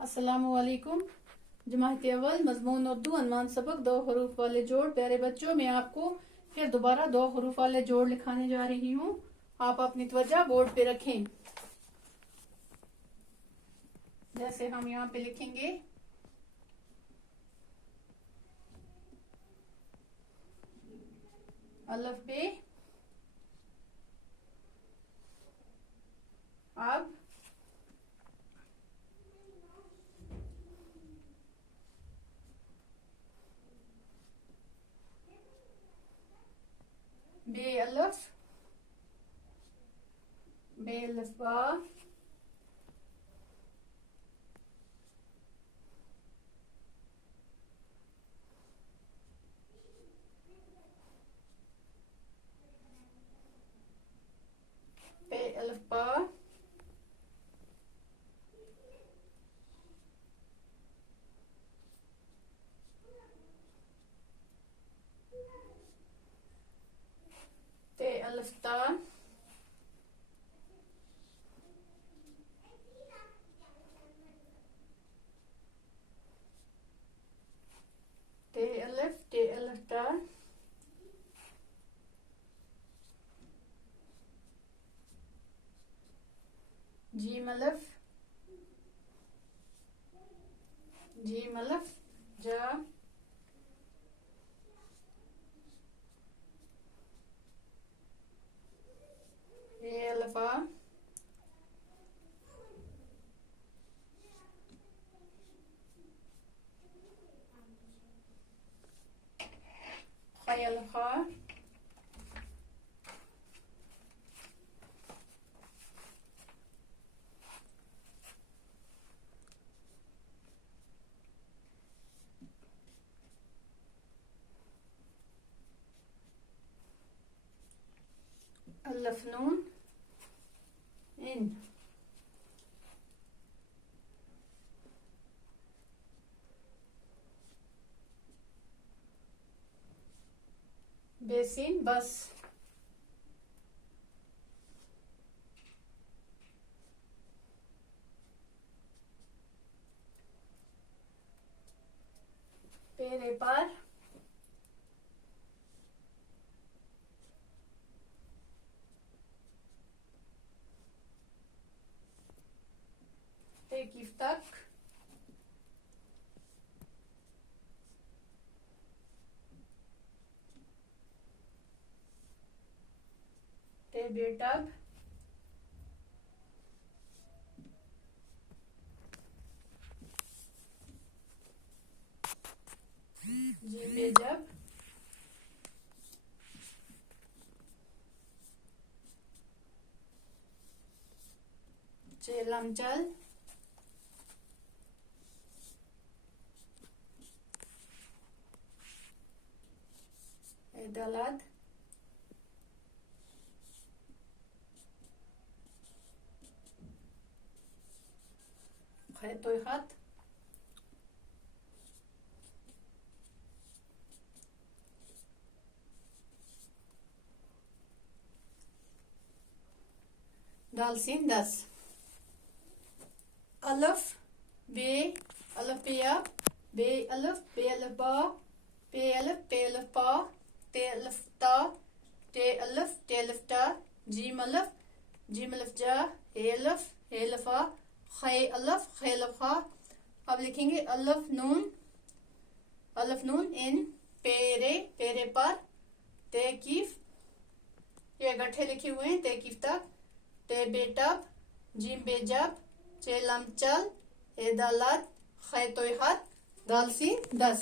अस्सलामुअलैकुम। जमात अव्वल मजमून उर्दू अनवान सबक दो हरूफ वाले जोड़। प्यारे बच्चों, मैं आपको फिर दोबारा दो हरूफ वाले जोड़ लिखाने जा रही हूँ। आप अपनी तवज्जो बोर्ड पे रखें। जैसे हम यहाँ पे लिखेंगे अलफ बे, अब बे अलफ, बे अलफ बा, बे अलफ बा, ते अलफ ता, ते अलफ ता, जीम अलफ, जीम अलफ जा, ये अलफा, खै अलफा, अलफ नून इन, बेसिन बस, पेरे पर, तेकीफ तक, ते बेटब, जी बेजब, चेलम चल, दलद, खैतोय खत, दालसीन 10, अलफ बे, अलफ बेया, बे अलफ बा, पे अलफ पा, ते अलफ ता, ते अलफ ता, जीम अलफ जा, हे अलफा, खे अलफा। अब लिखेंगे अलफ नून इन, पेरे पर, तेकीफ, ये गठे लिखे हुए हैं तेकीफ तक, ते बेटब, जीम बेजब, चेलम चल, एदालत, खैतोय खत, दालसीन 10।